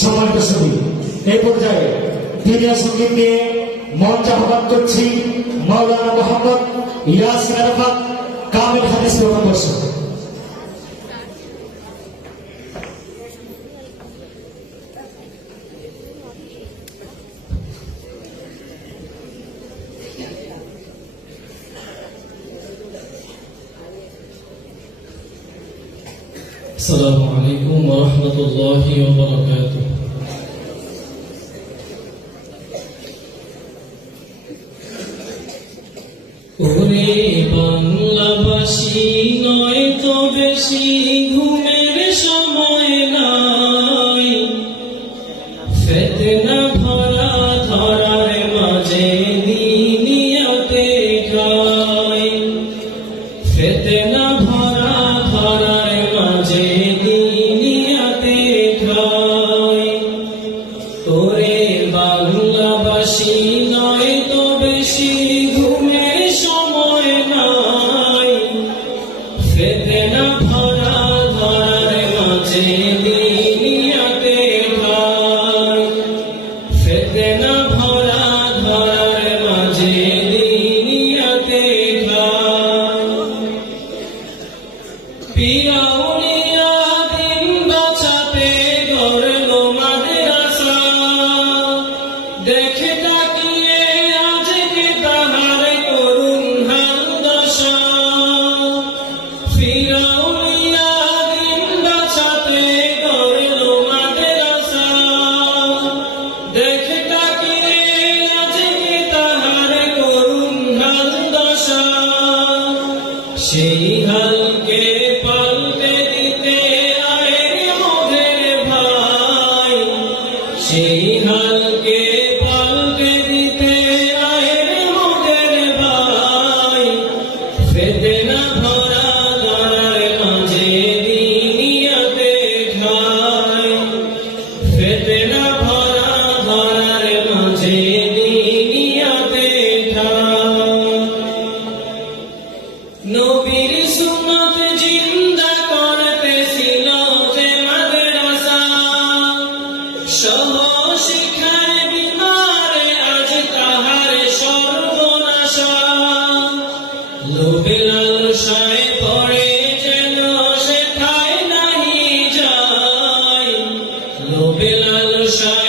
সম্মানিত সঙ্গী, এই পর্যায়ে দিনীয় সঙ্গীত নিয়ে মঞ্চ আহ্বান করছি মাওলানা মোহাম্মদ ইয়াসিন আরাফাত কামিল হাদিস প্রথম বর্ষ। السلام عليكم ورحمة الله وبركاته. ওরে বাংলাবাসী নয় তো বেশি ঘুমের সময় নাই, ফিতনা ভরা ধরার মাঝে নিয়তে খাই, ফিতনা ভরা ধরার মাঝে নিয়তে খাই। ওরে বাংলাবাসী নয় তো বেশি ঘুমের সময় নাই, ফিতনা ভরা ধরার মাঝে নিয়তে খাই, ফিতনা ভরা ধরার মাঝে নিয়তে খাই। পিয়াউনিয়া দিন বাঁচাতে গড়ল মাদ্রাসা, দেখে তাকিয়ে আজকে তাহার করুণ হাল দশা। পিয়াউনিয়া দিন বাঁচাতে গড়ল মাদ্রাসা, দেখে তাকিয়ে আজকে তাহার করুণ হাল দশা। সেই হালকে পাল্টে দিতে আয় মোদের ভাই, সেই হালকে পাল্টে দিতে আয় মোদের ভাই। ফিতনা ভরা ধরার মাঝে নিয়তে খাই, ফিতনা ভরা ধরার মাঝে নিয়তে খাই। নবীর সুন্নাত জিন্দা করতেছিল যে মাদ্রাসা, সহ শিক্ষায় বিমারে আজ তাহার সর্বনাশা। লোভে লালসায় পড়ে যেন সেথায় নাহি যায়, লোভে লালসায়